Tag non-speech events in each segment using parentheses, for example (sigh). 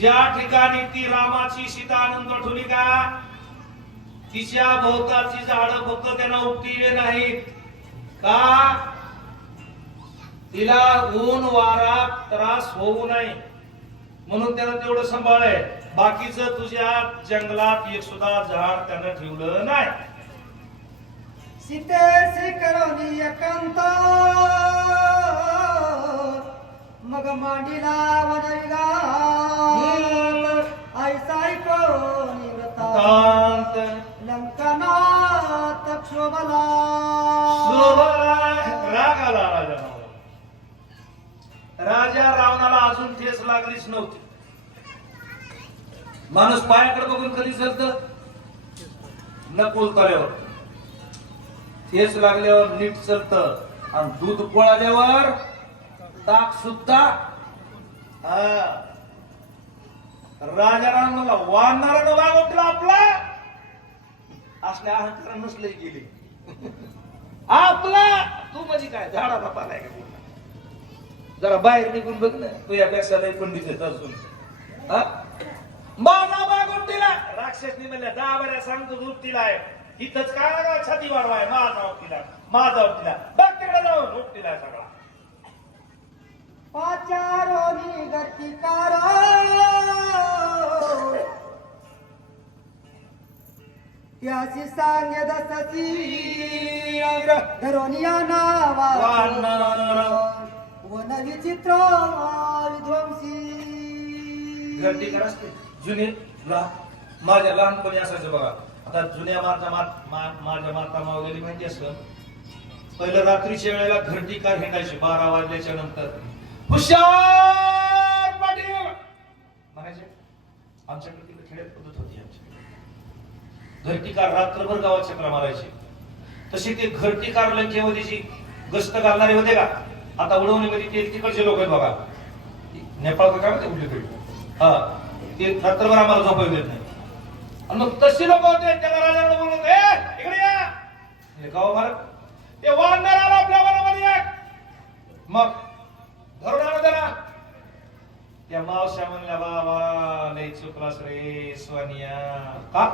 ज्या ठिकाणी ती रामाची सीता आनंद ठेवली का तिच्या भोवताची झाड फक्त त्यांना उपटिले नाहीत. का? तिला ऊन वारा त्रास होऊ नये. म्हणून त्यानं तेवढं सांभाळय बाकीचं तुझ्या जंगलात एक सुद्धा झाड त्यानं ठेवलं नाही. सीतेसी करोनी एकांत. मग मांडीला लंकनात क्षोभला. शोभला राग आला राजा राजा रावणाला अजून ठेस लागलीच नव्हती. माणूस पायाकडे बघून कधी चालत नकुल तळ्यावर ठेस लागल्यावर नीट चलत आणि दूध पळाल्यावर ताक सुद्धा हा. राजा रावणाला वाढणारा वाघ उठला आपला. असल्या अहंकार नसले गेले. आपला तू म्हणजे काय? झाडाला पालाय का जरा बाहेर निघून बघ ना. तुझ्यापेक्षा लय पंडित आहेत अजून? हा? माझा बागून तिला राक्षसनी म्हणल्या दहा बऱ्या सांगतो दूध आहे इथंच काय छाती वाढवाय माझा तिला माझा तिला बघ तिकडे जाऊन दूध तिला सगळा. पाचारोनी गतिकार त्याची सांगे दसची धरोनिया नावा वन विचित्र विध्वंसी गर्दी असते. जुने ला माझ्या लहानपणी असायचं बघा. आता जुन्या माता माझ्या माता मावलेली माहिती असं पहिलं रात्रीच्या वेळेला घरटी कार हिंडायची बारा वाजल्याच्या नंतर. हुशार पाटील! म्हणायचे आमच्याकडे तिकडे खेड्यात पद्धत होती आमची. घरटीकार रात्रभर गावात चक्रा मारायचे. तशी ते घरटीकार लंकेमध्ये जी गस्त घालणारे होते का? आता उडवणीमध्ये ते तिकडचे लोक आहेत बघा. नेपाळ काय म्हणते उल्लेकडे हा ते रात्रभर आम्हाला झोपायला देत नाही. आणि मग तशी लोक होते त्याला राजाला बोलत ए इकडे या. हे गाव मार ते वाढणार आला आपल्या मनामध्ये एक. मग धरून आणा त्याला त्या मावश्या म्हणल्या बाबा लय चुकलास रे स्वानिया का?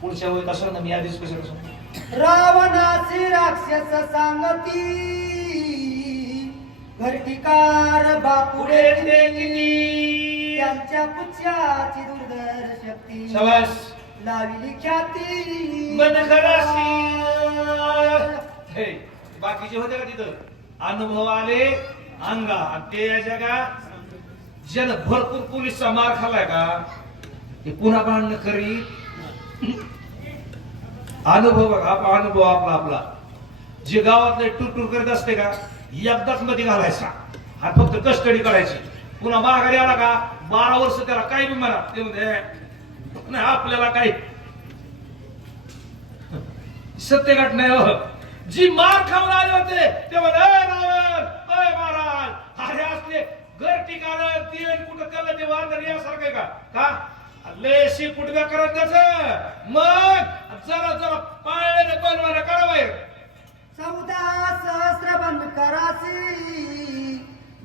पुढच्या वेळी कसं ना मी आधीच कसं कसं रावणाची राक्षस सांगती घरटिकार बापुडे त्यांच्या पुच्याची दुर्धर शक्ती लाविली ख्याती. मन खराशी हे बाकीचे होते का तिथं? अनुभव आले अंगा ते या जगात ज्यानं भरपूर पोलीसचा मार खाल्लाय का ते पुन्हा भांडण करी अनुभव आपला अनुभव आपला आपला. जे गावातले टूर टूर करत असते का एकदाच मध्ये घालायचा. हा फक्त कस्टडी करायची. पुन्हा माघारी आला का बारा वर्ष त्याला काही बी म्हणा ते म्हणते नाही आपल्याला काही. सत्य घटना आहे हो. जी मार खाऊन आले होते ते म्हणे "अय रावण अय महाराज अरे असले घर ठिकाण तीन कुठं त्याला ते वारदार यासारखं का? का? लेशी पुटव्या करत त्याच? मग जरा जरा पाळले बनवायला काढा बाहेर. चौदा सहस्र बंद करासी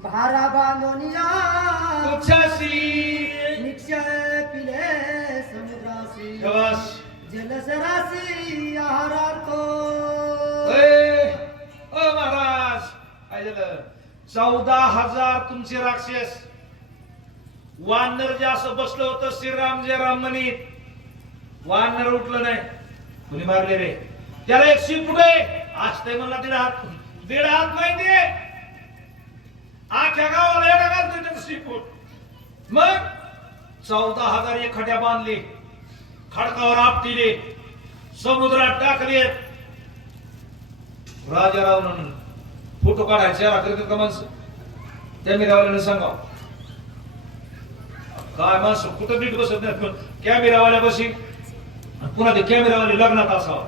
भारा बांधोनिया तुझ्याशी निक्षेपिले समुद्रासी शबाश. जलसरासी आहारातो दिलं चौदा हजार तुमचे राक्षस. वानर जे असं बसलं होतं श्रीराम जे राम म्हणीत वानर उठलं नाही. कुणी मारले रे? त्याला एक शिप कुठे? आज ते म्हणला दीड हात दीड हात माहितीये आख्या गावाला येडा घालतोय त्याचं शिपूट मग चौदा हजार एक खड्या बांधले. खडकावर आपटिले समुद्रात टाकले राजा रावण फोटो काढायचे याला करतात का माणसं त्या सांगा. काय माणसं कुठं नीट बसत नाही कॅमेरावाल्या बशी. पुन्हा ते कॅमेरावाले लग्नात असावं.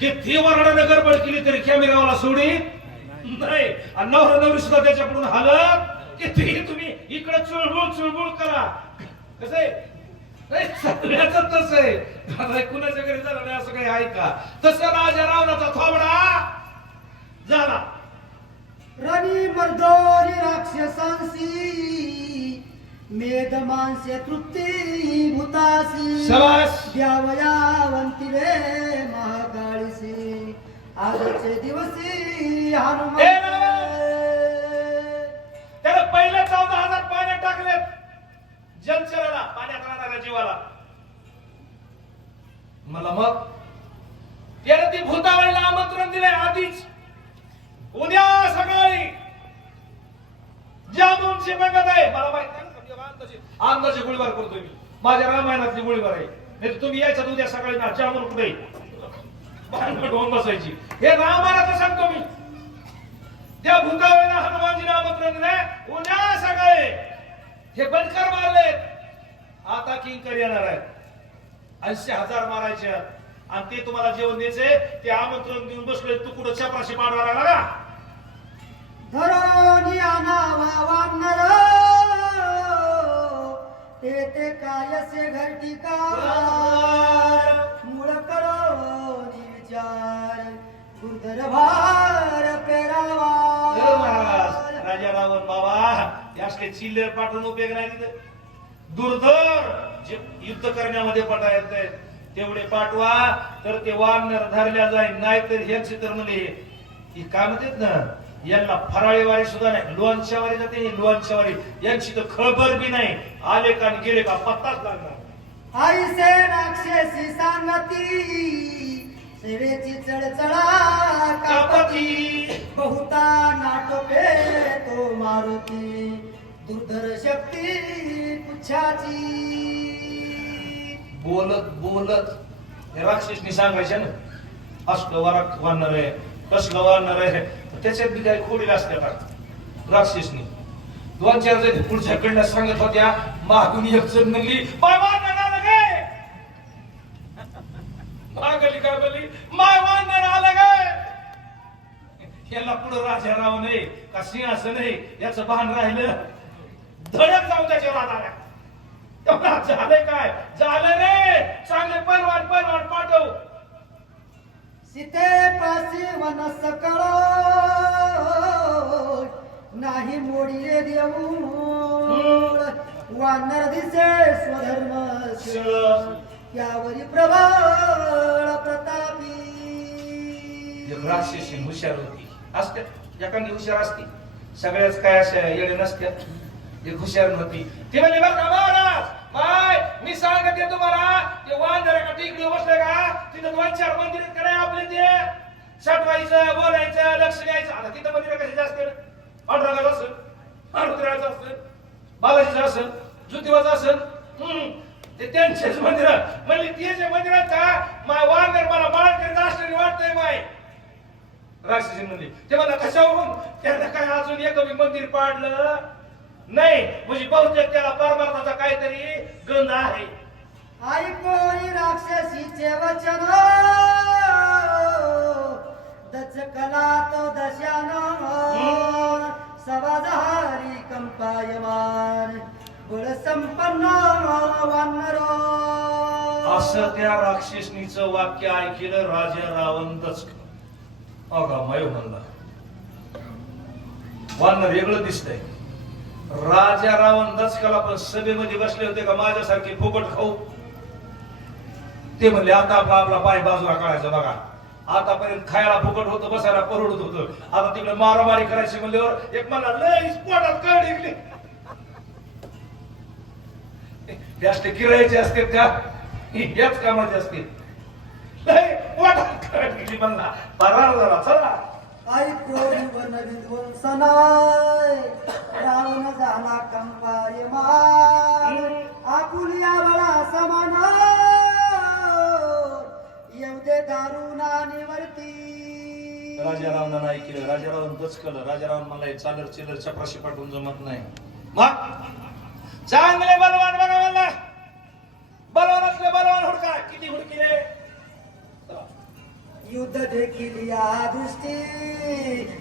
किती वरडाने गडबड केली तरी कॅमेरावाला सोडी नाही. आणि नवरा नवरी सुद्धा त्याच्याकडून हालत किती. तुम्ही इकडे चुळबुळ चुळबुळ करा. कसं आहे? नाही, तस आहे. कुणाच्या घरी झालं नाही असं काही आहे का? तसं राजा रावणाचा थोबडा झाला. रणी मर्दोरी राक्षसांसी मेळ वेद मांस्य तृप्ती भूतासी शबास. द्यावयावंतीले महाकाळीसी। आजचे दिवसी हनुमान। ए त्याला पहिले चौदा हजार पाण्यात टाकलेत. जलचराला पाण्यात राहणाऱ्या जीवाला. मला मग त्याला ती भूतावळीला आमंत्रण दिलंय आधीच. उद्या सकाळी ज्या दोनशे बघत आहे मला माहीत नाही. अंदाजे गोळीबार करतोय मी. माझ्या रामायणातली गोळीबार आहे. नाही तुम्ही यायच्यात उद्या सकाळी ना जामून कुठे? होऊन बसायची. हे रामायणाचं सांगतो मी. त्या भूतावेळेला हनुमानजी आमंत्रण दिले उद्या सकाळी हे बनकर मारलेत. आता किंकर येणार आहेत. ऐंशी हजार मारायचे आणि ते तुम्हाला जेवण द्यायचे ते आमंत्रण देऊन बसले तू कुठं चपराशी पाडवा लागला का? धरोनी आनावा वानर. ते ते कायसे घरटी का मूळ करोनी विचार. भार पेरावा राजा रावण बाबा यासले चिल्लर पाठवून उपयोग नाही तिथे. दुर्धर युद्ध करण्यामध्ये पटा येत तेवढे पाठवा तर ते वानर धरल्या जाईल. नाही तर ह्यांची तर म्हणजे ही काय म्हणतात ना यांना फराळीवारी सुद्धा नाही लोणच्यावारी जाते ही लोणच्यावारी. यांची तर खबर बी नाही. आले का गेले का पत्ताच लागणार आईसे राक्षसी सांगती सेवेची चळचळा कापती. बहुता नाटोपे तो मारुती दुर्धर शक्ती पुच्छाची. बोलत बोलत. हे राक्षसनी सांगायचे ना असलं वरात वाढणार आहे. कसलं वाढणार आहे. त्याच्यात बी काही खोडी असल्या का? राक्षसनी. दोन चार जण पुढच्या कडल्या सांगत होत्या मागून एक जण म्हणली माय वाढणार काय (laughs) मागली काय बोलली माय वाढणार आलं काय याला पुढं राजा राव नाही का सिंहासन नाही याचं भान राहिलं. धडक जाऊन त्याच्या आला झालंय काय? झालं रे! चांगले परवान परवान पाठव. सीते पासी वन सकळ नाही मोडी देऊ वानर दिसे स्वधर्म यावरी प्रबळ प्रतापी. राक्षसी हुशार होती. असते एखादी हुशार असती. सगळ्याच काय अशा येडे नसत्यात एक हुशार नव्हती. ती म्हणजे महाराज माय मी सांगते तुम्हाला ते वांदर का बसले का? तिथं दोन चार मंदिर कराय आपले ते? सटवायचं बोलायचं लक्ष द्यायचं. आता तिथं मंदिर कशी जास्त पांडुरंगाचं असेल पांडुरंगाचं असेल बालाजीचं असेल ज्योतिबाचं असेल ते त्यांचेच मंदिर. म्हणजे ते जे मंदिरात का माय वांदर मला बाळ करीत असल्याने वाटतंय माय राक्षसी मंदिर. ते मला कशावरून? त्यांना काय अजून एक मंदिर पाडलं? नाही म्हणजे बहुतेक त्याला परमार्थाचा काहीतरी गंध आहे. ऐकोनी राक्षसीचे वचन. दचकला तो दशान सवाजहारी कंपायमान. बळ संपन्न असं त्या राक्षसनीचं वाक्य ऐकलं राजा रावण दचक अगा मय म्हणला. वानर वेगळं दिसतंय. राजा रावण दचकाला पण सभेमध्ये बसले होते का माझ्यासारखे फुकट खाऊ? ते म्हणले आता आपला आपला पाय बाजूला काढायचा बघा. आतापर्यंत खायला फुकट होतं बसायला परवडत होतं. आता तिकडे मारामारी करायची म्हणल्यावर एक मला लय पोटात काय निघली. ते असते किरायचे असते त्या? याच कामाचे असते लय पोटात काय निघली म्हणला. परार झाला चला. ऐकोनी वन विध्वंसनाय रावण झाला कंपायमान आपुलिया बळा समान. येऊ दे दारुणाने वरती. राजा रावण ऐकलं राजा रावण दचकलं राजा रावण मला हे चालर चिलर चपराशी पाठवून जमत नाही. मग चांगले बलवान बघा मला बलवान असले बलवान हुडका किती हुडकिले युद्ध देखील या दृष्टी.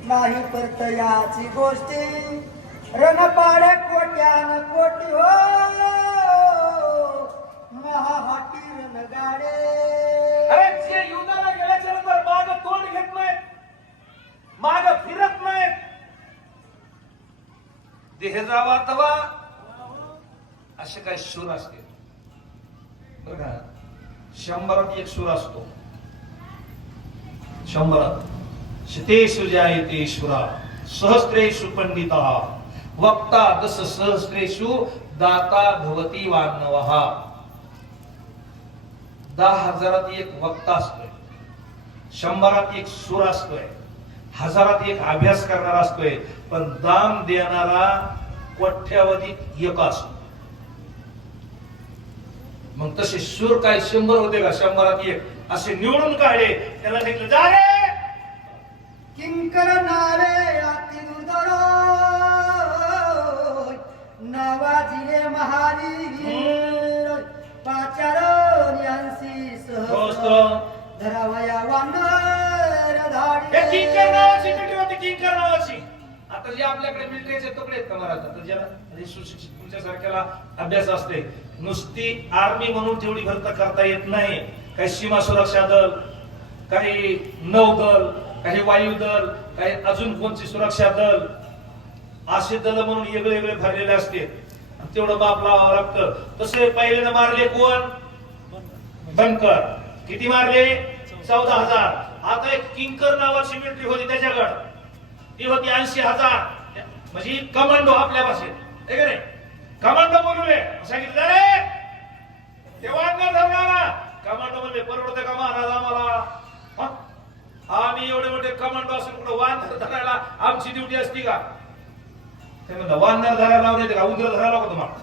नाही परतयाची गोष्टी. रणपाडे कोट्यान कोटी हो. महाहाटी रणगाडे अरे जे युद्धाला गेल्याच्यानंतर माग तोंड घेत नाही माग फिरत नाही देह जावा तवा. असे काय सूर असते बघा का शंभरात एक सूर असतो. शंभरात शतेषु जायते शुरा सहस्रेषु पंडिता वक्ता दस सहस्त्रेषु दाता भवती वानव दहा हजारात एक वक्ता असतोय शंभरात एक सूर असतोय हजारात एक अभ्यास करणारा असतोय पण दान देणारा कोठ्यावधीत एक असतो. मग तसे सूर काय शंभर होते का? शंभरात एक. असे निवडून काढले. त्याला सांगितलं जा रे! किंकर नावे अति दुर्धर नावाजिले महावीर पाचारण यांसी. सहस्र. धरावया वानर हे किंकर धाडी नावाची मिळली होती किंकर नावाची. आता जे आपल्याकडे मिलिटरीचे तुकडे आहेत महाराज? आता ज्याला सुशिक्षित तुमच्यासारख्याला अभ्यास असते. नुसती आर्मी म्हणून तेवढी भरता करता येत नाही. काही सीमा सुरक्षा दल काही नौदल काही वायू दल काही अजून कोणती सुरक्षा दल असे दल म्हणून वेगळे वेगळे भरलेले असते. तेवढं बाप लावावं लागतं. तसे पहिल्यानं मारले कोण? बनकर. किती मारले? चौदा हजार. आता एक किंकर नावाची मिलिटरी होती त्याच्याकडं. ती होती ऐंशी हजार. म्हणजे कमांडो आपल्या भाषेत का कमांडो बोलवले सांगितलं रे तेव्हा न धरणारा कमांडो म्हणले परवडते का महाराज आम्हाला? आम्ही एवढे मोठे कमांडो असून कुठं वानर धरायला आमची ड्युटी असती का? ते म्हणलं वानर धरायला येते का? उंदर धरायला लावतो तुम्हाला.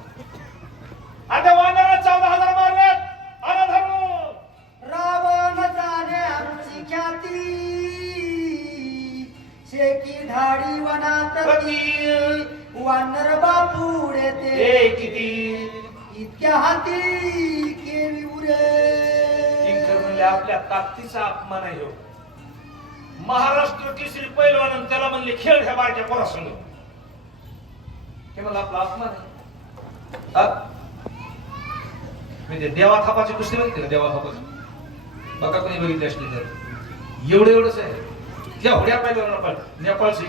आता वानराला चौदा हजार मारले अरे धरून रावण जाणे आमची ख्याती. शेकी धाडी वनात वानर बापुडे ते किती? इतक्या हाती केवी म्हणले आपल्या ताकदीचा अपमान आहे हो. महाराष्ट्र केसरी पैलवान त्याला म्हणले खेळ ह्या बारक्या पोरासंग. ते म्हणलं आपला अपमान आहे. म्हणजे देवा थापाची कुस्ती बघते का देवा थापाची. बघा कोणी बघितली असली तर. एवढं एवढंच आहे त्या होड्या पैलवानाला नेपाळ नेपाळची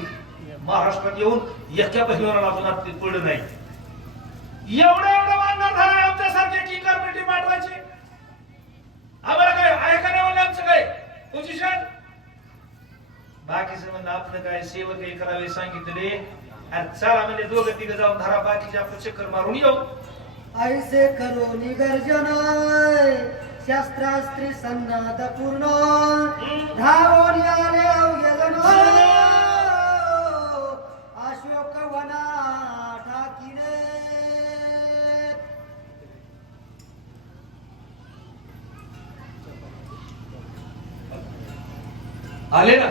महाराष्ट्रात येऊन एका पैलवानाला अजून आता पुढे नाही. एवढं एवढं मानणार झालं किंकर पेटी पाठवायची आम्हाला काय आहे का नाही म्हणलं आमचं काय पोझिशन काय सेवक काही करावे सांगितले. आणि चला म्हणजे दोघं तिघं जाऊन धरा बाकीचे आपलं चक्कर मारून येऊ. ऐसे करोनी गर्जन शस्त्रास्त्री सन्नाद पूर्ण धावून आले अवघजन अशोक वना ठाकिरे. आले ना?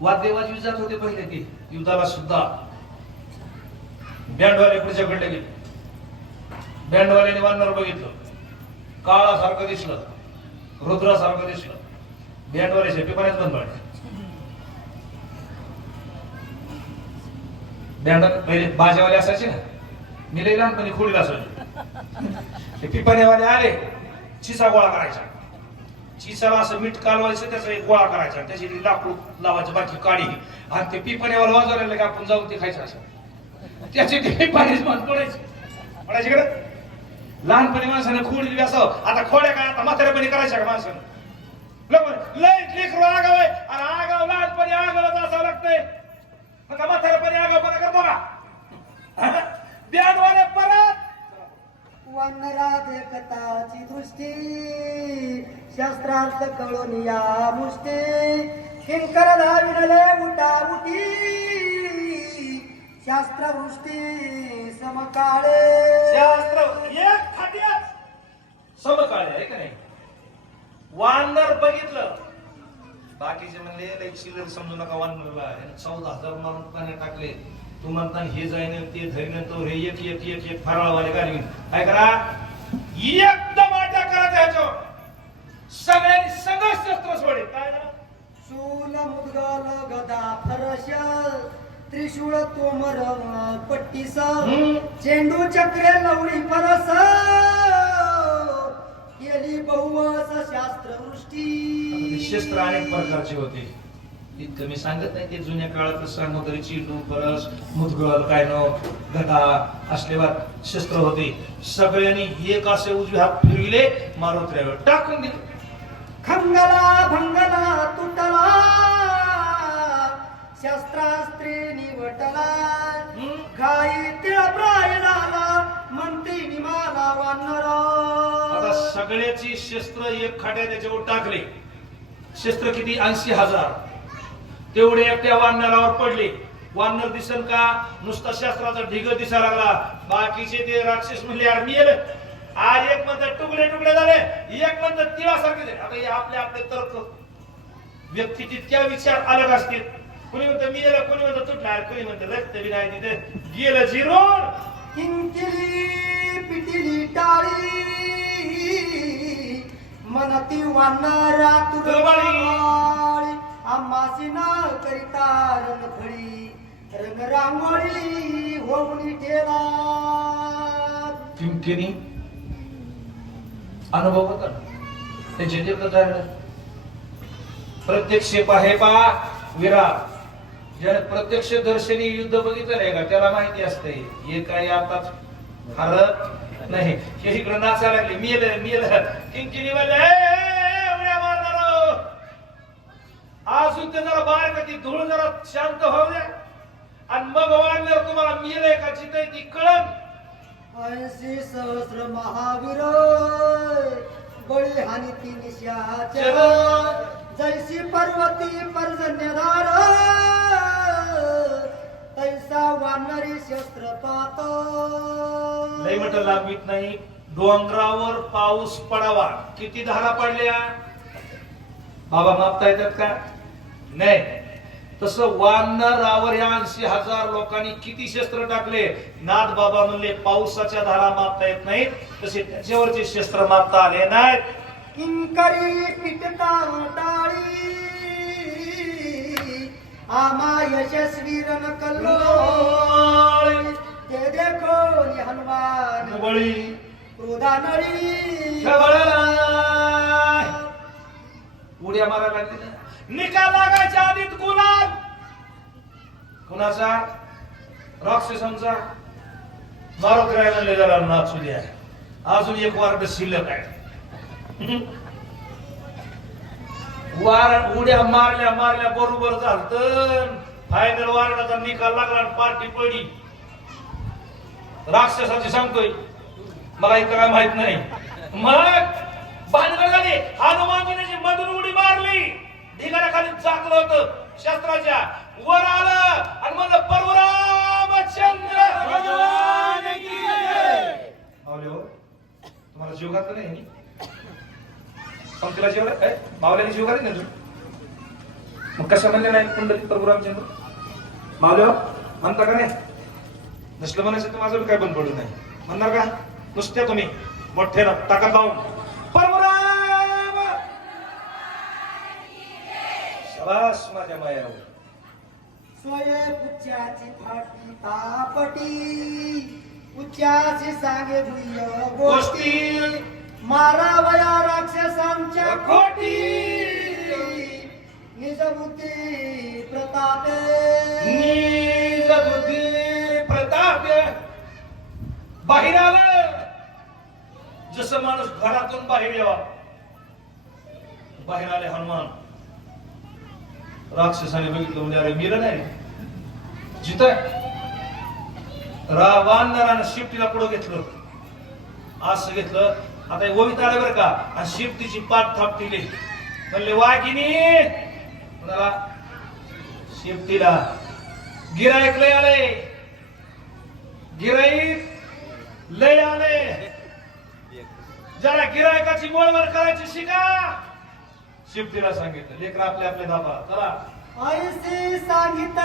वाद्यवाज युजात होते पहिले ते. युद्धाला सुद्धा बँडवाले पुढच्याकडले गेले. बँडवाल्याने वानर बघितलं. काळासारखं दिसलं. रुद्रासारखं दिसलं. बँडवाले शेपी बंद पडले. बँड पहिले बाजेवाले असायचे ना. मी लई लहानपणी खोडीला असायचे. ते पिपाण्यावाले आले. चिसा गोळा करायचा. चिसाला असं मीठ कालवायचं त्याचा एक गोळा करायचा त्याची लाकूड लावायचं बाकी काडी आणि ते पिपाण्यावाला वाजवायला की आपण जाऊन ते खायचं असं. त्याची ते पाणी मान पडायची पडायची कडे लहानपणी माणसाने दिली असं आता खोड्या काय आता म्हाताऱ्यापणी करायच्या का माणसानं? लईट लय लेकरू आगाव आहे. आणि आगाव लहानपणी आगावच असावं लागतंय. आता का म्हाताऱ्यापणी आगावपणा करतो का? (laughs) परत. देखताची दृष्टी. शस्त्रार्थ कळून या मुष्टी. किंकर धाविनले उठा उठी शास्त्रवृष्टी समकाळे. शास्त्र एक थाट्यात समकाळ आहे का नाही? वानर बघितलं. बाकीचे म्हणले लई चिल्लर समजू नका वानरला. चौदा हजार मारून पाण्यात टाकले. तू म्हणता हे जाईन ते धरीन तो हे एक एक एक एक फराळवाले घालवीन काय करा? एकदम अटॅक करा त्याच्यावर. सगळ्यांनी सगळं शस्त्र सोडे काय करा शूल मुदगल गदा फरश त्रिशूळ तोमर पट्टीस. चेंडू चक्रे लवळी परस केली बहुवस शास्त्रवृष्टी. आता ते शस्त्र अनेक प्रकारचे होते. इतकं मी सांगत नाही ते जुन्या काळात सांगू तरी चिंडू परस मुदगल काय नो गदा असले शस्त्र होते. सगळ्यांनी एक असे उजवे हात फिरविले मारुत्र्यावर टाकून दिले. खंगला भंगला तुटला शस्त्रास्त्रे निवटला. घाई तिळ प्राय झाला म्हणते निमाला आता वानर. सगळ्याची शस्त्र एक खाट्या त्याच्यावर टाकले. शस्त्र किती? ऐंशी हजार. तेवढे एकट्या वानरावर पडले. वानर दिसन का? नुसता शस्त्राचा ढिग दिसा लागला. बाकीचे ते राक्षस म्हणले यार मी येलं. आज एक म्हणतात तुकडे तुकडे झाले. एक म्हणतात तिळासारखे झाले. आता हे आपले आपले तर्क. व्यक्ती तितक्या विचार अलग असतील. कोणी म्हणतं मी येलं. कोणी म्हणतं तुटणार कोणी म्हणतं रक्त बी नाही तिथे. गेलं किंकिली पिटिली टाळी. मनती वानरा तुरवाळी आम्हासी न करिता रंगफळी रंग रांगोळी होऊन ठेवा किंकिनी अनुभव होता त्याचे जे प्रकार प्रत्यक्ष पाहे पा विरा. ज्याने प्रत्यक्ष दर्शनी युद्ध बघितलं नाही का? त्याला माहिती असते हे काही आताच हरत नाही. हे इकडे नाचायला लागले. मी मी किंकिनी म्हणले "ए, ए, उड्या मारणारो." अजून ते जरा बाहेर का ती धूळ जरा शांत होऊ द्या आणि मग वाढल्यावर तुम्हाला मिळेल का चित्र ती कळण. ऐंशी सहस्र महावीर बळी हानी ती निशाचर जैसी पर्वती पर्जन्यधार तैसा वानरी शस्त्र पात लई म्हटलं लागवीत नाही. डोंगरावर पाऊस पडावा. किती धारा पडल्या? बाबा मापता येतात का? नाही. तसं वानरावर या ऐंशी हजार लोकांनी किती शस्त्र टाकले? नाथ बाबा म्हणले पावसाच्या धारा मापता येत नाहीत तसे त्याच्यावरचे शस्त्र मापता आले नाहीत. किंकरी आमा यशस्वी रण कल्लोळ ते देखो हनुमान. बळी क्रोधानळी उड्या मारायला लागली ना? निकाल लागायच्या आधीत गुलाल कुणाचा? राक्षसांचा? मारत राहिला जरा नाचू द्या. अजून एक वार्ड शिल्लक आहे. वार उड्या मारल्या मारल्या बरोबर झालं फायनल वार्डाचा निकाल लागला पार्टी पडली. राक्षसाची सांगतोय मला इथं काय माहीत नाही. मग भानगड झाली. हनुमानजीने मधून उडी मारली. ढिगाऱ्या खाली झाकलं होतं शस्त्राच्या. वर आलं आणि म्हणलं परवरामचंद्र चंद्र हो, तुम्हाला जीव घातला नाही ह्यांनी? पंक्तीला जीव काय मावल्याने जीव घातला नाही मग कशा म्हणले नाही कुंडली परशुरामचंद्र मावले हो म्हणता का नाही? नसलं म्हणायचं तर माझं काय बंद पडलं नाही. म्हणणार का? नुसत्या तुम्ही मोठे ताकद टाका लावून. शाबास माझ्या मायावर. स्वये पुच्याची फाटी तापटी पुच्याची सांगे भुय गोष्टी. गोष्टी मारावया राक्षसांच्या खोटी. निजबुद्धी प्रतापे. नीज बुद्धी प्रताप. बाहेर आलं. जसं माणूस घरातून बाहेर यावा. बाहेर आले हनुमान. राक्षसाने बघितलं म्हणजे अरे मिर नाही. जिथं वानरानं शिफ्टीला पुढं घेतलं असं घेतलं. आता ओवीत आलं बरं का? आणि शिफ्टीची पाठ थापटिली. म्हणले वाघिनी कुणाला? शिफ्टीला गिरायक लय आले गिराईक लय आले जरा गिरायकाची मोळवळ करायची शिका. शिफ्टीला सांगितलं. लेकर आपले आपले दाबा. चला. आईसी सांगितलं